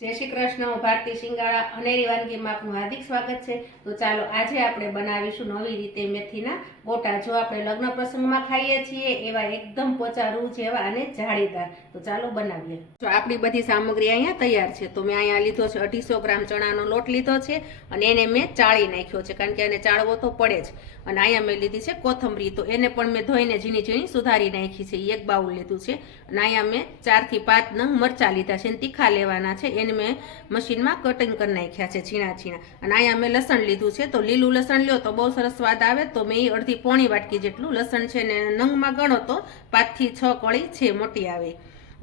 जय श्री कृष्ण। હું ભારતી સિંગાળા અનેરી વાનગીમાં આપનું હાર્દિક સ્વાગત છે। તો ચાલો આજે આપણે બનાવીશું નવી રીતે મેથીના ગોટા। જો આપણે લગ્ન પ્રસંગમાં ખાઈએ છીએ એવા એકદમ પોચા રૂ જેવા અને જાળીદાર। તો ચાલો બનાવીએ। જો આપણી બધી સામગ્રી અહીંયા તૈયાર છે। તો મેં અહીંયા લીધો છે 250 ગ્રામ ચણાનો લોટ લીધો છે અને એને મેં ચાળી નાખ્યો છે, કારણ કે એને ચાળવો તો પડે જ। અને અહીંયા મેં લીધી છે કોથમરી, તો એને પણ મેં ધોઈને ઝીણી ઝીણી સુધારી નાખી છે। એક બાઉલ લીધું છે અને અહીંયા મેં 4 થી 5 નંગ મરચાં લીધા છે, તીખા લેવાના છે। એને મેં મશીનમાં કટિંગ કરી નાખ્યા છે ઝીણા ઝીણા। અને અહીંયા મેં લસણ લીધું છે, તો લીલું લસણ લ્યો તો બહુ સરસ સ્વાદ આવે। તો મેં અડધી પોણી વાટકી જેટલું લસણ છે ને નંગમાં ગણો તો 5 થી 6 કળી છે મોટી આવે।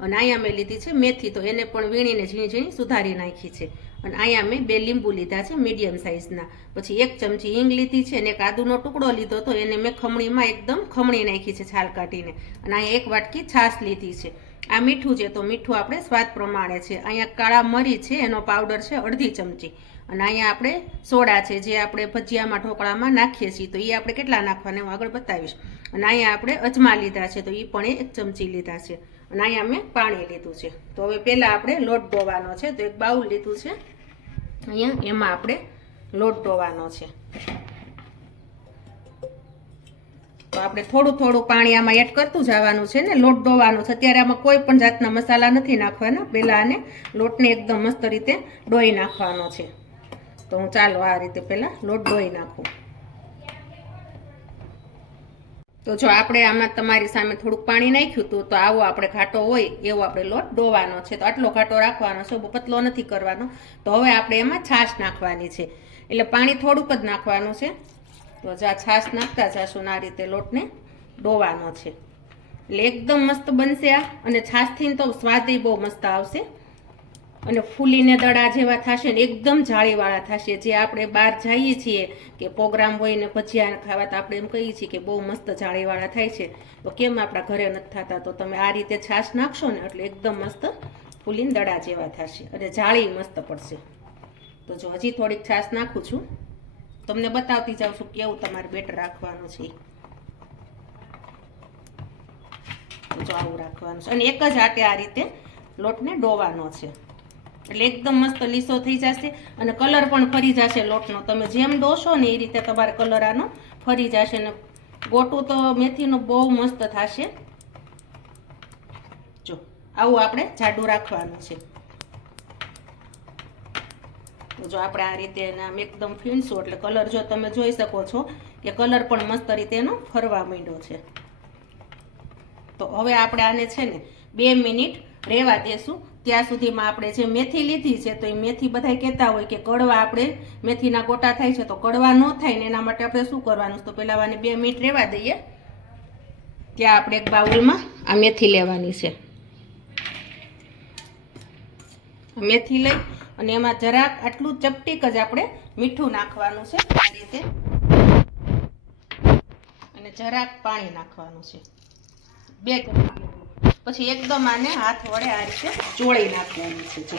અને અહીંયા મેં લીધી છે મેથી, તો એને પણ વીણીને ઝીણી ઝીણી સુધારી નાખી છે। અને અહીંયા મેં 2 લીંબુ લીધા છે મીડિયમ સાઇઝના, પછી 1 ચમચી હિંગ લીધી છે અને એક આદુનો ટુકડો લીધો, તો એને મેં ખમણીમાં એકદમ ખમણી નાખી છે છાલ કાઢીને। અને અહીંયા 1 વાટકી છાશ લીધી છે। આ મીઠું છે, તો મીઠું આપણે સ્વાદ પ્રમાણે છે। અહીંયા કાળા મરી છે, એનો પાવડર છે અડધી ચમચી। અને અહીંયા આપણે સોડા છે, જે આપણે ભજીયામાં ઢોકળામાં નાખીએ છીએ, તો એ આપણે કેટલા નાખવાના હું આગળ બતાવીશ। અને અહીંયા આપણે અજમા લીધા છે, તો એ પણ 1 ચમચી લીધા છે। અને અહીંયા મેં પાણી લીધું છે। તો હવે પહેલાં આપણે લોટ ડોવાનો છે, તો 1 બાઉલ લીધું છે, અહીંયા એમાં આપણે લોટ ડોવાનો છે। તો આપણે થોડું થોડું પાણી આમાં એડ કરતું જવાનું છે ને લોટ ડોવાનો છે। અત્યારે આમાં કોઈ પણ જાતના મસાલા નથી નાખવાના, પહેલાં આને લોટને એકદમ મસ્ત રીતે ડોઈ નાખવાનો છે। તો હું ચાલો આ રીતે પહેલાં લોટ ડોઈ નાખું। તો જો આપણે આમાં તમારી સામે થોડુંક પાણી નાખ્યું હતું, તો આવો આપણે ઘાટો હોય એવો આપણે લોટ ડોવાનો છે। તો આટલો ઘાટો રાખવાનો છે, બહુ પતલો નથી કરવાનો। તો હવે આપણે એમાં છાશ નાખવાની છે, એટલે પાણી થોડુંક જ નાખવાનું છે। તો જા છાશ નાખતા જશું, આ રીતે લોટને ડોવાનો છે, એટલે એકદમ મસ્ત બનશે આ। અને છાશથી તો સ્વાદ બહુ મસ્ત આવશે અને ફૂલીને દડા જેવા થશે ને એકદમ જાળીવાળા થશે। જે આપણે બહાર જઈએ છીએ કે પ્રોગ્રામ હોય ને ભજીયા ખાવા, તો આપણે એમ કહીએ છીએ કે બહુ મસ્ત જાળીવાળા થાય છે, તો કેમ આપણા ઘરે નથી થતા? તો તમે આ રીતે છાશ નાખશો ને એટલે એકદમ મસ્ત ફૂલીને દડા જેવા થશે અને જાળી મસ્ત પડશે। તો જો હજી થોડીક છાશ નાખું છું, તમને બતાવતી જાઉં છું કેવું તમારે બેટર રાખવાનું છે। જો આવું રાખવાનું છે અને એક જ આટે આ રીતે લોટને ડોવાનો છે, એટલે એકદમ મસ્ત લીસો થઈ જશે અને કલર પણ ફરી જશે લોટનો। તમે જેમ ડોશો ને એ રીતે તમારે કલર આનો ફરી જશે ને ગોટું તો મેથીનું બહુ મસ્ત થશે। જો આવું આપણે જાડું રાખવાનું છે। તો જો આપણે આ રીતે આમ એકદમ ફીણશું એટલે કલર જો તમે જોઈ શકો છો કે કલર પણ મસ્ત રીતે એનો ફરવા માંડ્યો છે। તો હવે આપણે આને છે ને 2 મિનિટ રહેવા દેશું। ત્યાં સુધીમાં આપણે જે મેથી લીધી છે, તો એ મેથી બધા કહેતા હોય કે કડવા આપણે મેથીના ગોટા થાય છે, તો કડવા ન થાય ને એના માટે આપણે શું કરવાનું? તો પહેલાં આને 2 મિનિટ રહેવા દઈએ। ત્યાં આપણે એક બાઉલમાં આ મેથી લેવાની છે, મેથી લઈ અને એમાં જરાક આટલું ચપટીક જ આપણે મીઠું નાખવાનું છે આ રીતે, અને જરાક પાણી નાખવાનું છે 2 ચમચી। પછી એકદમ આને હાથ વડે આ રીતે ચોળી નાખવાનું છે। જો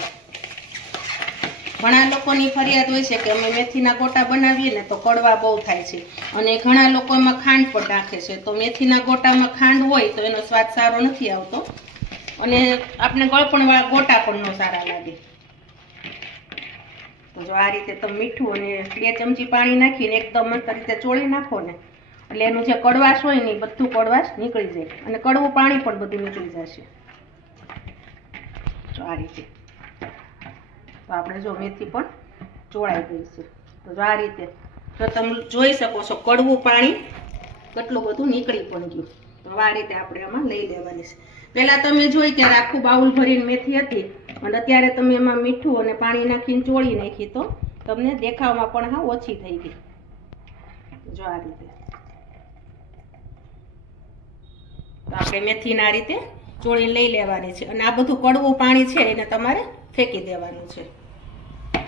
ઘણા લોકોની ફરિયાદ હોય છે કે અમે મેથીના ગોટા બનાવીએ ને તો કડવા બહુ થાય છે, અને ઘણા લોકો એમાં ખાંડ પણ નાખે છે। તો મેથીના ગોટામાં ખાંડ હોય તો એનો સ્વાદ સારો નથી આવતો અને આપણે ગળપણવાળા ગોટા પણ ન સારા લાગે। તો જો આ રીતે તમે મીઠું અને 2 ચમચી પાણી નાખીને એકદમ મસ્ત રીતે ચોળી નાખો ને એટલે એનું જે કડવાશ હોય ને એ બધું કડવાશ નીકળી જાય અને કડવું પાણી પણ બધું નીકળી જશે। જો આ રીતે તો આપણે જો મેથી પણ ચોળાઈ ગઈ છે। તો જો આ રીતે જો તમે જોઈ શકો છો કડવું પાણી કેટલું બધું નીકળી પણ ગયું। તો આ રીતે આપણે આમાં લઈ લેવાની છે। પહેલાં તમે જોઈ ત્યારે આખું બાઉલ ભરીને મેથી હતી અને અત્યારે તમે એમાં મીઠું અને પાણી નાખીને ચોળી નાખી, તો તમને દેખાવમાં પણ હા ઓછી થઈ ગઈ। જો આ રીતે તો આપણે મેથીને આ રીતે ચોળીને લઈ લેવાની છે અને આ બધું કડવું પાણી છે એને તમારે ફેંકી દેવાનું છે।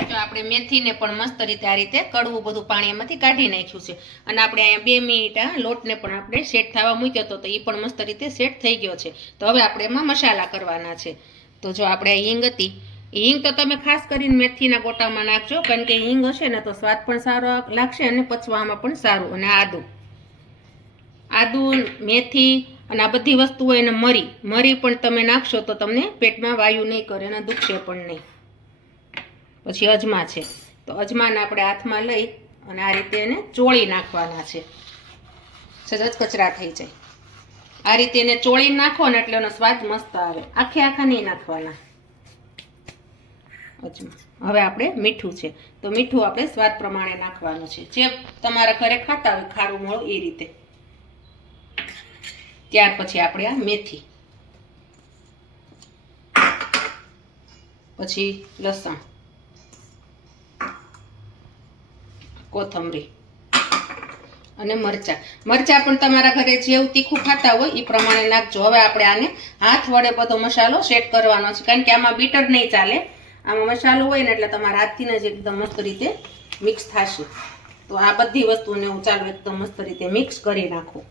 તો આપણે મેથીને પણ મસ્ત રીતે આ રીતે કડવું બધું પાણી એમાંથી કાઢી નાખ્યું છે અને આપણે અહીંયા 2 મિનિટ આ લોટને પણ આપણે સેટ થવા મૂક્યો હતો, તો એ પણ મસ્ત રીતે સેટ થઈ ગયો છે। તો હવે આપણે એમાં મસાલા કરવાના છે। તો જો આપણે હિંગ હતી, હિંગ તો તમે ખાસ કરીને મેથીના ગોટામાં નાખજો, કારણ કે હિંગ હશે ને તો સ્વાદ પણ સારો લાગશે અને પચવામાં પણ સારું। અને આદુ મેથી અને આ બધી વસ્તુઓ એને મરી પણ તમે નાખશો તો તમને પેટમાં વાયુ નહીં કરે અને દુખશે પણ નહીં। પછી અજમા છે. તો અજમાને આપણે હાથમાં લઈ અને આ રીતે એને ચોળી નાખવાના છે, સજજ કચરા થઈ જાય. આ રીતે એને ચોળી નાખો ને એટલે એનો સ્વાદ મસ્ત આવે. આખા નહીં નાખવાના અજમા. હવે આપણે મીઠું છે, તો મીઠું આપણે સ્વાદ પ્રમાણે નાખવાનું છે, જે તમારા ઘરે ખાતા હોય ખારું મોળું એ રીતે. ત્યાર પછી આપણે આ મેથી, પછી લસણ, કોથમરી અને મરચાં. મરચાં પણ તમારા ઘરે જેવું તીખું ખાતા હોય એ પ્રમાણે નાખજો. હવે આપણે આને હાથ વડે બધો મસાલો સેટ કરવાનો છે, કારણ કે આમાં બીટર નહીં ચાલે. આમાં મસાલો હોય ને એટલે તમારા હાથથી જ એકદમ મસ્ત રીતે મિક્સ થશે. તો આ બધી વસ્તુને હું ચાલો એકદમ મસ્ત રીતે મિક્સ કરી નાખું.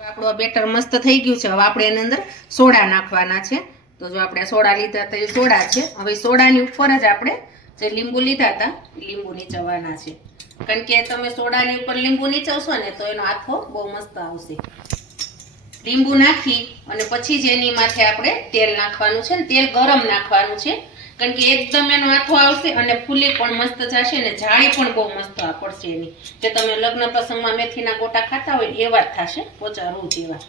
આપણું આ બેટર મસ્ત થઈ ગયું છે. હવે આપણે એની અંદર સોડા નાખવાના છે. તો જો આપણે સોડા લીધા હતા એ સોડા છે. હવે સોડાની ઉપર જ આપણે જે લીંબુ લીધા હતા એ લીંબુ નીચવવાના છે, કારણ કે તમે સોડાની ઉપર લીંબુ નીચવશો ને તો એનો આથો બહુ મસ્ત આવશે. લીંબુ નાખી અને પછી જ એની માથે આપણે તેલ નાખવાનું છે, ને તેલ ગરમ નાખવાનું છે, કારણ કે એકદમ એનો આથો આવશે અને ફૂલી પણ મસ્ત જશે ને જાળી પણ બહુ મસ્ત પડશે એની. જે તમે લગ્ન પ્રસંગમાં મેથીના ગોટા ખાતા હોય એવા જ થશે, પોચા રૂ જેવા.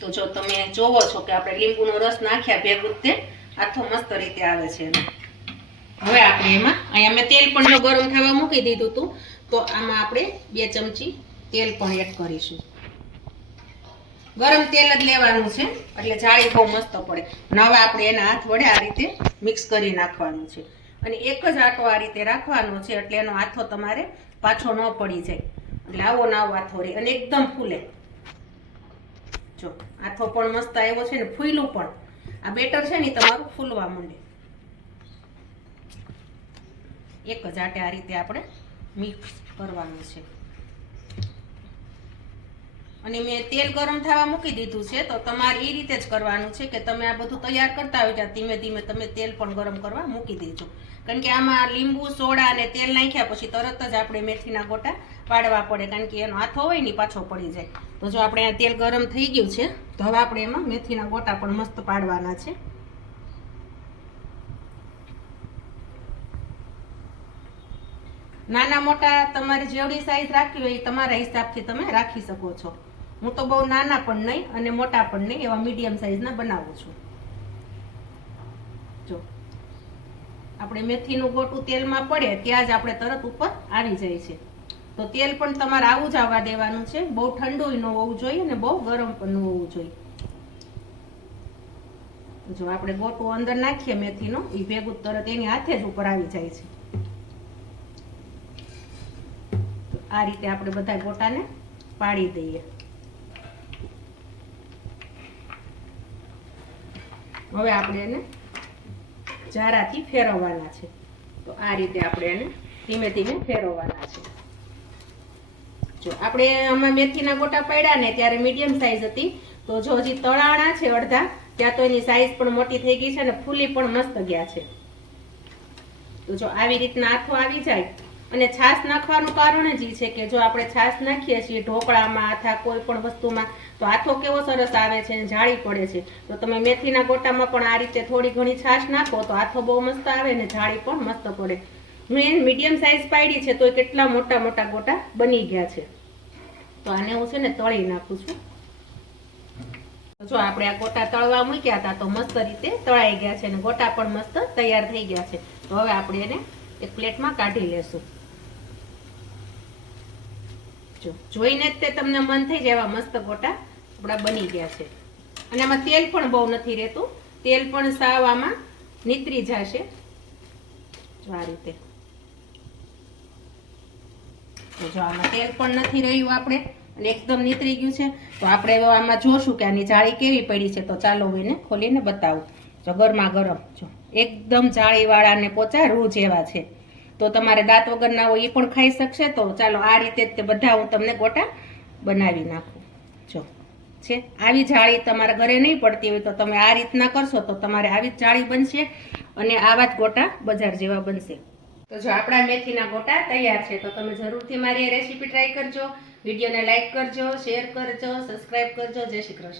તો જો તમે જોવો છો કે આપણે લીંબુનો રસ નાખ્યા ભેગું તે આથો મસ્ત રીતે આવે છે એનો. હવે આપણે એમાં અહીંયા મેં તેલ પણ જો ગરમ થવા મૂકી દીધું હતું, તો આમાં આપણે 2 ચમચી તેલ પણ એડ કરીશું. ગરમ તેલ જ લેવાનું છે એટલે જાળી બહુ મસ્ત પડે. અને હવે આપણે એના હાથ વડે આ રીતે મિક્સ કરી નાખવાનું છે, અને એક જ આટો આ રીતે રાખવાનો છે, એટલે એનો હાથો તમારે પાછો ન પડી જાય. એટલે આવો ને આવો હાથો રહે અને એકદમ ફૂલે. જો આથો પણ મસ્ત આવ્યો છે ને ફૂલ્યું પણ. આ બેટર છે ને તમારું ફૂલવા માંડે. એક જ આટે આ રીતે આપણે મિક્સ કરવાનું છે. અને મેં તેલ ગરમ થવા મૂકી દીધું છે, તો તમારે એ રીતે જ કરવાનું છે કે તમે આ બધું તૈયાર કરતા હોય ત્યાં ધીમે ધીમે તમે તેલ પણ ગરમ કરવા મૂકી દેજો, કારણ કે આમાં લીંબુ સોડા અને તેલ નાખ્યા પછી તરત જ આપણે મેથીના ગોટા પાડવા પડે, કારણ કે એનો હાથો હોય ને પાછો પડી જાય. તો જો આપણે આ તેલ ગરમ થઈ ગયું છે, તો હવે આપણે એમાં મેથીના ગોટા પણ મસ્ત પાડવાના છે. નાના મોટા તમારે જેવડી સાઈઝ રાખવી હોય એ તમારા હિસાબથી તમે રાખી શકો છો. હું તો બહુ નાના પણ નહીં અને મોટા પણ નહીં, એવા મીડિયમ સાઈઝના બનાવું છું. જો આપણે મેથીનું ગોટું તેલમાં પડે ત્યાં જ આપણે તરત ઉપર આવી જાય છે. તો તેલ પણ તમારે આવું જ આવવા દેવાનું છે. બહુ ઠંડુ ન હોવું જોઈએ ને બહુ ગરમ પણ ન હોવું જોઈએ. જો આપણે ગોટું અંદર નાખીએ મેથીનો એ ભેગું તરત એની હાથે જ ઉપર આવી જાય છે. આ રીતે આપણે બધા ગોટાને પાડી દઈએ. હવે આપણે એને જારાથી ફેરવવાના છે. તો આ રીતે આપણે એને ધીમે ધીમે ફેરવવાના છે. જો આપણે આમાં મેથીના ગોટા પાડ્યા ને ત્યારે મીડિયમ સાઈઝ હતી, તો જો હજી તળાણા છે અડધા ત્યાં તો એની સાઈઝ પણ મોટી થઈ ગઈ છે અને ફૂલી પણ મસ્ત ગયા છે. તો જો આવી રીતના આથો આવી જાય. અને છાશ નાખવાનું કારણ જ છે કે જો આપણે છાશ નાખીએ છીએ ઢોકળામાં અથવા કોઈ પણ વસ્તુમાં, તો આથો કેવો સરસ આવે છે, જાળી પડે છે. તો તમે મેથીના ગોટામાં પણ આ રીતે થોડી ઘણી છાશ નાખો તો આથો બહુ મસ્ત આવે ને જાળી પણ મસ્ત પડે. હું એને મીડિયમ સાઈઝ પાડી છે તો કેટલા મોટા મોટા ગોટા બની ગયા છે. તો આને હું છે ને તળી નાખું છું. જો આપણે આ ગોટા તળવા મૂક્યા હતા તો મસ્ત રીતે તળાઈ ગયા છે અને ગોટા પણ મસ્ત તૈયાર થઈ ગયા છે. તો હવે આપણે એને એક પ્લેટમાં કાઢી લેશું. જો જોઈને જ તે તમને મન થઈ જાય એવા મસ્ત ગોટા આપણા બની ગયા છે. અને આમાં તેલ પણ બહુ નથી રહેતું, તેલ પણ સાવ આમાં નીતરી જશે. જો આ રીતે જો આમાં તેલ પણ નથી રહ્યું આપણે અને એકદમ નીતરી ગયું છે. તો આપણે હવે આમાં જોશું કે આની જાળી કેવી પડી છે. તો ચાલો એને ખોલીને બતાવું. જો ગરમા ગરમ જો એકદમ જાળીવાળા ને પોચા રૂ જેવા છે. તો તમારે દાંત વગરના હોય એ પણ ખાઈ શકશે. તો ચાલો આ રીતે તે બધા હું તમને ગોટા બનાવી નાખું. જો છે આવી જાળી તમારા ઘરે નહીં પડતી હોય તો તમે આ રીતના કરશો તો તમારે આવી જ જાળી બનશે અને આવા જ ગોટા બજાર જેવા બનશે. તો જો આપણા મેથીના ગોટા તૈયાર છે. તો તમે જરૂરથી મારી રેસીપી ટ્રાય કરજો. વિડીયોને લાઈક કરજો, શેર કરજો, સબસ્ક્રાઈબ કરજો. જય શ્રી કૃષ્ણ.